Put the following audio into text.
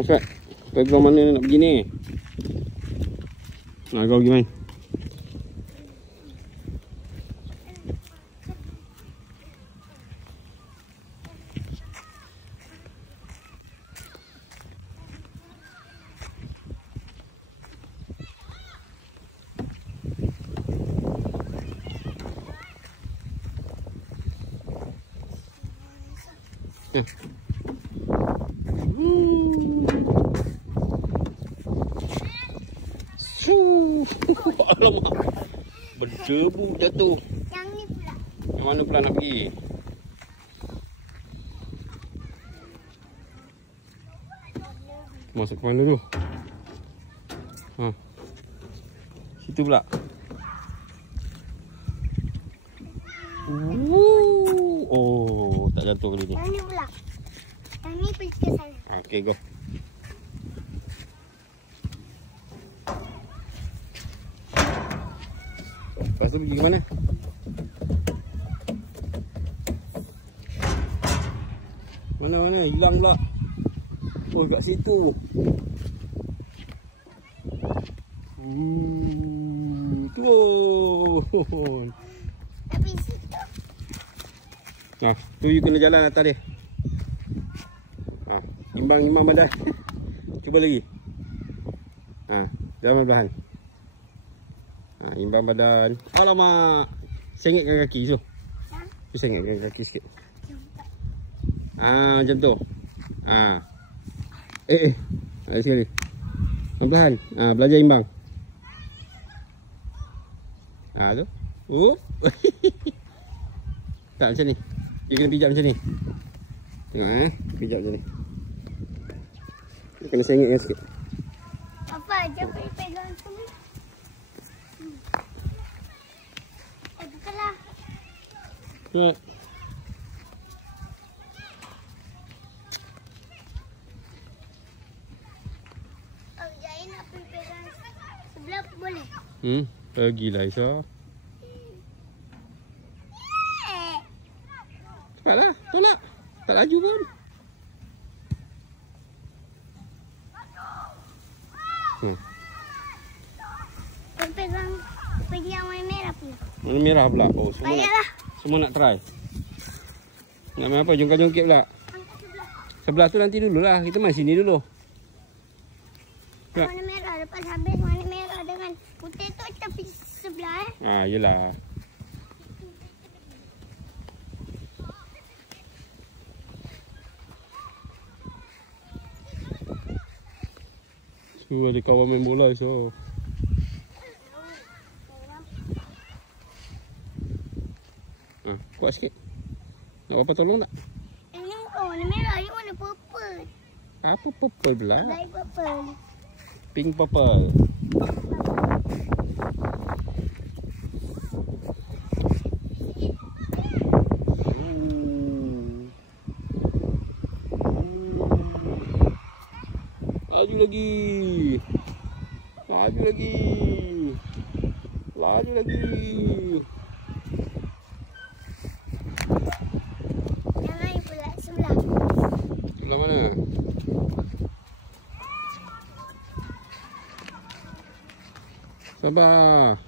Masuk. Pegang mana nak pergi ni? Nah, kau pergi main. Ya. Alamak. Berdebu jatuh. Yang ni pula. Yang mana pula nak pergi? Masuk ke mana tu? Ha. Situ pula. Oh, tak jatuh kali ni. Yang ni pula. Yang ni pergi ke sana. Okey, go. Lepas tu pergi ke mana? Mana? Hilang pula. Oh, kat situ. Turun. Tapi situ. Nah, tu you kena jalan atas dia. Ha, imbang badan. Cuba lagi. Ha, jalan perlahan. Ha, imbang badan. Alamak. Sengitkan kaki tu. Tu sengitkan kaki sikit. Ha, macam tu. Ha. Lagi sekali. Perlahan. Ha, belajar imbang. Ha, tu. Tak macam ni. Dia kena pijak macam ni. Tengok pijak macam ni. Dia kena sengitkan sikit. Apa aja boleh pegang tu ni. Bukanlah. Ya. Oh, jadi nak pergi pegang sebelah boleh? Pergilah Isa. Cepatlah, tolak. Tak laju pun. Kau pegang pergi yang warna merah pula. Warna merah pula. Oh, semua nak try. Nak main apa? Jongkak-jongkit pula. Sebelah tu nanti dululah. Kita main sini dulu. Warna merah. Lepas habis warna merah dengan putih tu kita pergi sebelah yelah. So, ada kawan main bola so. Kuat sikit. Nak apa tolong tak? Ini warna merah. Ini warna purple. Apa purple pula? Light purple. Pink purple. Laju lagi. Laju lagi. Laju lagi. Yang lain pula sebelah. Sebelah mana? Sabar.